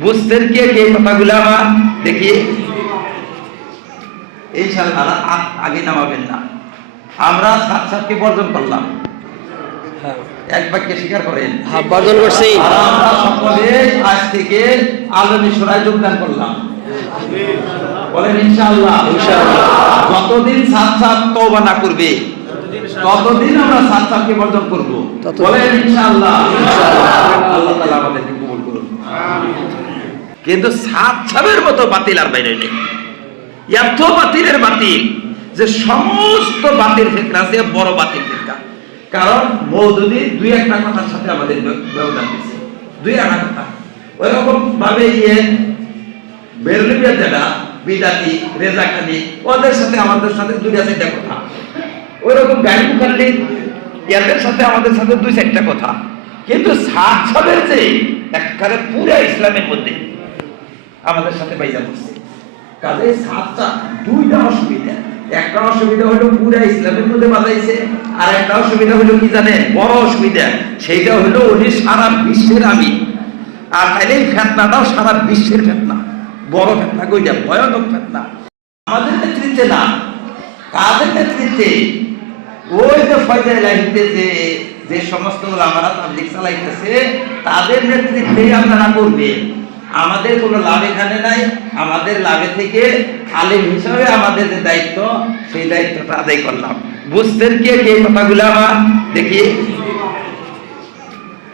বুঝতেন কে কথাগুলো আমার? দেখি। এই সাল আগে নামাবেন না। আমরা সাত বর্জন করলাম। হ্যাঁ। এক বাক্যে স্বীকার করেন। হ্যাঁ বর্জন করছি। আমরা সকলে আজ থেকে আলমী সরাই যোগদান করলাম। বলেন ইনশাআল্লাহ। ইনশাআল্লাহ। যতদিন সাত সাত তওবা না করবে ততদিন আমরা সাত সাতকে বর্জন করব। বলেন ইনশাআল্লাহ। ইনশাআল্লাহ। আল্লাহ তাআলা আমাদেরকে কিন্তু সাত সাবের মতো বাতিল আর বাইরে নেই। এত বাতিলের বাতিল যে সমস্ত বাতিল ফেকরা আছে, বড় বাতিল ফেকরা কারণ মৌদুদি দুই একটা কথার সাথে আমাদের ব্য- ব্যবধান দিচ্ছে দুই একটা কথা। ওইরকম ভাবে ইয়ে বেরলিবিয়া যারা বিদাতি রেজাখানি ওদের সাথে আমাদের সাথে দুই চারটা কথা। ওইরকম গাড়ি মুখাল্লি এদের সাথে আমাদের সাথে দুই চারটা কথা। কিন্তু সাত সাবের যে একবারে পুরা ইসলামের মধ্যে আমাদের সাথে বাইজা বসছে কাজে সাতটা, দুইটা অসুবিধা। একটা অসুবিধা হলো পুরা ইসলামের মধ্যে বাজাইছে, আর একটা অসুবিধা হলো কি জানেন? বড় অসুবিধা, সেইটা হলো উনি সারা বিশ্বের আমি আর তাইলে এই ফেতনাটাও সারা বিশ্বের ফেতনা। বড় ফেতনা কইটা ভয়ানক ফেতনা। আমাদের নেতৃত্বে না। কাদের নেতৃত্বে? ওই যে ফয়জা লাইতে যে যে সমস্ত আমরা তাবলিক চালাইতেছে, তাদের নেতৃত্বেই আপনারা করবেন আমাদের কোনো লাভ এখানে নাই আমাদের লাভে থেকে আলিম হিসাবে আমাদের যে দায়িত্ব সেই দায়িত্বটা আদায় করলাম। বুঝতেন কে কে কথাগুলো আমার? দেখি।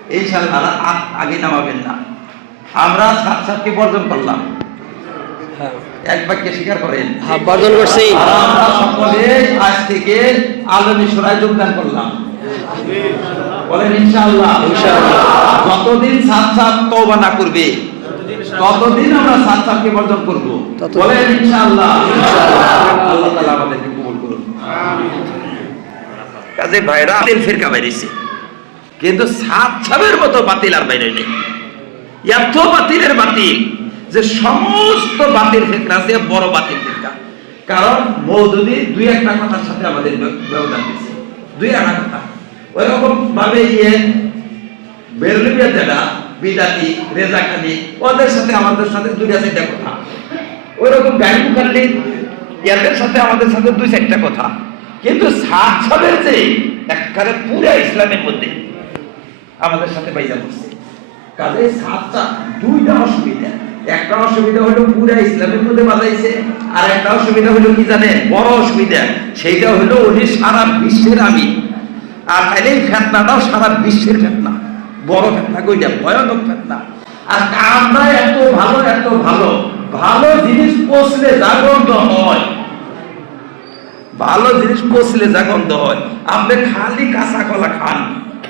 এই সাল আগে নামাবেন না। আমরা সাত সাতকে বর্জন করলাম। হ্যাঁ। এক বাক্যে স্বীকার করেন। হ্যাঁ বর্জন করছি। আমরা সকলে আজ থেকে আলমী সরাই যোগদান করলাম। বলেন ইনশাআল্লাহ। ইনশাআল্লাহ। যতদিন সাত সাত তওবা না করবে ততদিন আমরা সাত সাতকে বর্জন করব। বলেন ইনশাআল্লাহ। ইনশাআল্লাহ। আল্লাহ তাআলা আমাদেরকে কবুল করুন। কাজে ভাইরা বাতিল ফিরকা বাইরেছে কিন্তু সাত সাবের মতো বাতিল আর বাইরে নেই। এত বাতিলের বাতিল যে সমস্ত বাতিল ফেকরা আছে বড় বাতিল ফিরকা। কারণ মৌদুদি দুই একটা কথার সাথে আমাদের ব্য- ব্যবধান দিচ্ছে দুই একটা কথা। ওইরকম ভাবে ইয়ে বেরলিবিয়া যারা বিদাতি রেজাখানি ওদের সাথে আমাদের সাথে দুই চারটা কথা। ওইরকম গাড়ি মুখাল্লি এদের সাথে আমাদের সাথে দুই চারটা কথা। কিন্তু সাত সাবের যে একবারে পুরা ইসলামের মধ্যে আমাদের সাথে বাইজা বসছে কাজে সাতটা দুইটা অসুবিধা। একটা অসুবিধা হলো পুরা ইসলামের মধ্যে বাজাইছে, আর একটা অসুবিধা হলো কি জানেন? বড় অসুবিধা, সেইটা হলো উনি সারা বিশ্বের আমি আর তাইলে ফেতনাটাও সারা বিশ্বের ফেতনা। বড় ফেতনা কইটা ভয়ানক ফেতনা। আর আমরা এত ভালো এত ভালো। ভালো জিনিস পৌঁছলে জাগরণ হয়। ভালো জিনিস পচলে যা গন্ধ হয়। আপনি খালি কাঁচা কলা খান।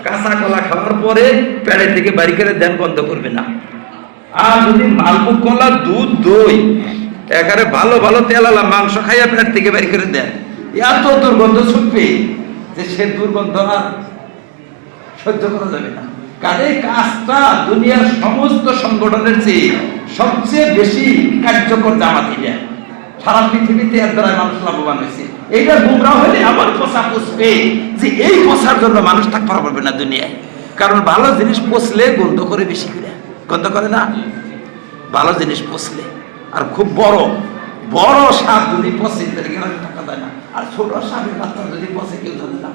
কাঁচা কলা খাওয়ার পরে পেড়ে থেকে বাড়ি করে দেন বন্ধ করবে না। আর যদি মালভোগ কলা, দুধ, দই একারে ভালো ভালো তেলালা মাংস খাইয়া পেট থেকে বাড়ি করে দেন, এত দুর্গন্ধ ছুটবে যে সে দুর্গন্ধ আর সহ্য করা যাবে না। কাজে কাজটা দুনিয়ার সমস্ত সংগঠনের চেয়ে সবচেয়ে বেশি কার্যকর জামাত এটা সারা পৃথিবীতে এর দ্বারা মানুষ লাভবান হয়েছে। এইটা হলে আমার পোষা পুষবে যে এই পোষার জন্য মানুষ থাকতে পারবে না দুনিয়ায়। কারণ ভালো জিনিস পচলে গন্ধ করে বেশি করে। গন্ধ করে না? ভালো জিনিস পচলে আর খুব বড় বড় সাপ যদি পচে তাহলে কেন থাকা যায় না। আর ছোট সাপের বাচ্চা যদি পচে কেউ জানে না।